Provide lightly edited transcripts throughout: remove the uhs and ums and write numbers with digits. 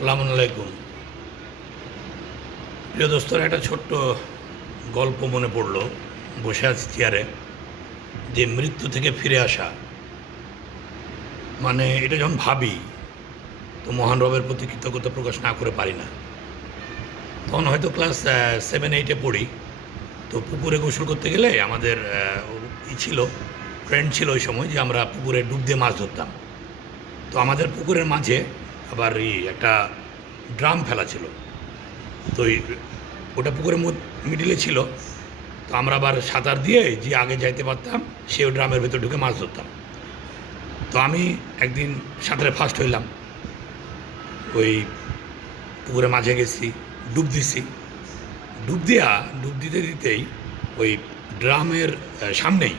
সালামু আলাইকুম। প্রিয় দোস্তরা, একটা ছোট্ট গল্প মনে পড়লো। বসে আছি চেয়ারে, যে মৃত্যু থেকে ফিরে আসা, মানে এটা যখন ভাবি তো মহান রবের প্রতি কৃতজ্ঞতা প্রকাশ না করে পারি না। তখন হয়তো ক্লাস 7-8-এ পড়ি। তো পুকুরে গোসল করতে গেলে আমাদের ছিল, ট্রেন্ড ছিল ওই সময় যে আমরা পুকুরে ডুব দিয়ে মাছ ধরতাম। তো আমাদের পুকুরের মাঝে আবার একটা ড্রাম ফেলা ছিল। তো ওটা পুকুরের মিডিলে ছিল। তো আমরা আবার সাঁতার দিয়ে যে আগে যাইতে পারতাম সে ওই ড্রামের ভেতর ঢুকে মাছ ধরতাম। তো আমি একদিন সাঁতারে ফার্স্ট হইলাম, ওই পুকুরে মাঝে গেছি, ডুব দিছি। ডুব দিতে দিতেই ওই ড্রামের সামনেই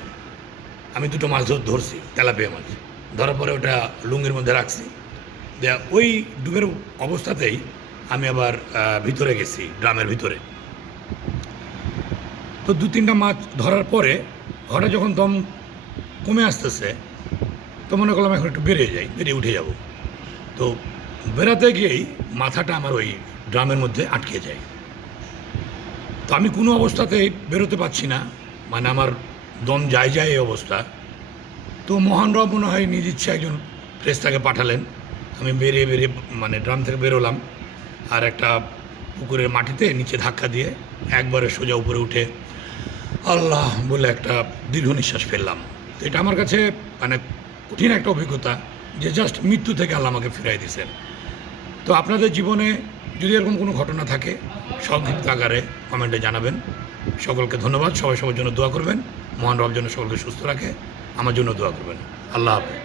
আমি দুটো মাছ ধরছি, তেলাপিয়া মাছ। ধরার পরে ওটা লুঙ্গির মধ্যে রাখছি। ওই ডুবের অবস্থাতেই আমি আবার ভিতরে গেছি, ড্রামের ভিতরে। তো 2-3টা মাছ ধরার পরে হঠাৎ যখন দম কমে আসতেছে, তো মনে করলাম এখন একটু বেরিয়ে উঠে যাব। তো বেরাতে গিয়েই মাথাটা আমার ওই ড্রামের মধ্যে আটকে যায়। তো আমি কোনো অবস্থাতেই বেরোতে পারছি না, মানে আমার দম যায় এই অবস্থা। তো মহান রব মনে হয় নিজ ইচ্ছে একজন ফেরেশতাকে পাঠালেন। আমি বেরিয়ে মানে ড্রাম থেকে বেরোলাম, আর একটা পুকুরের মাটিতে নিচে ধাক্কা দিয়ে একবারে সোজা উপরে উঠে আল্লাহ বলে একটা দীর্ঘ নিঃশ্বাস ফেললাম। তো এটা আমার কাছে মানে কঠিন একটা অভিজ্ঞতা, যে জাস্ট মৃত্যু থেকে আল্লাহ আমাকে ফিরাই দিয়েছেন। তো আপনাদের জীবনে যদি এরকম কোনো ঘটনা থাকে, সংক্ষিপ্ত আকারে কমেন্টে জানাবেন। সকলকে ধন্যবাদ। সবাই সবার জন্য দোয়া করবেন। মহান রব যেন সকলকে সুস্থ রাখে। আমার জন্য দোয়া করবেন। আল্লাহ হাফেজ।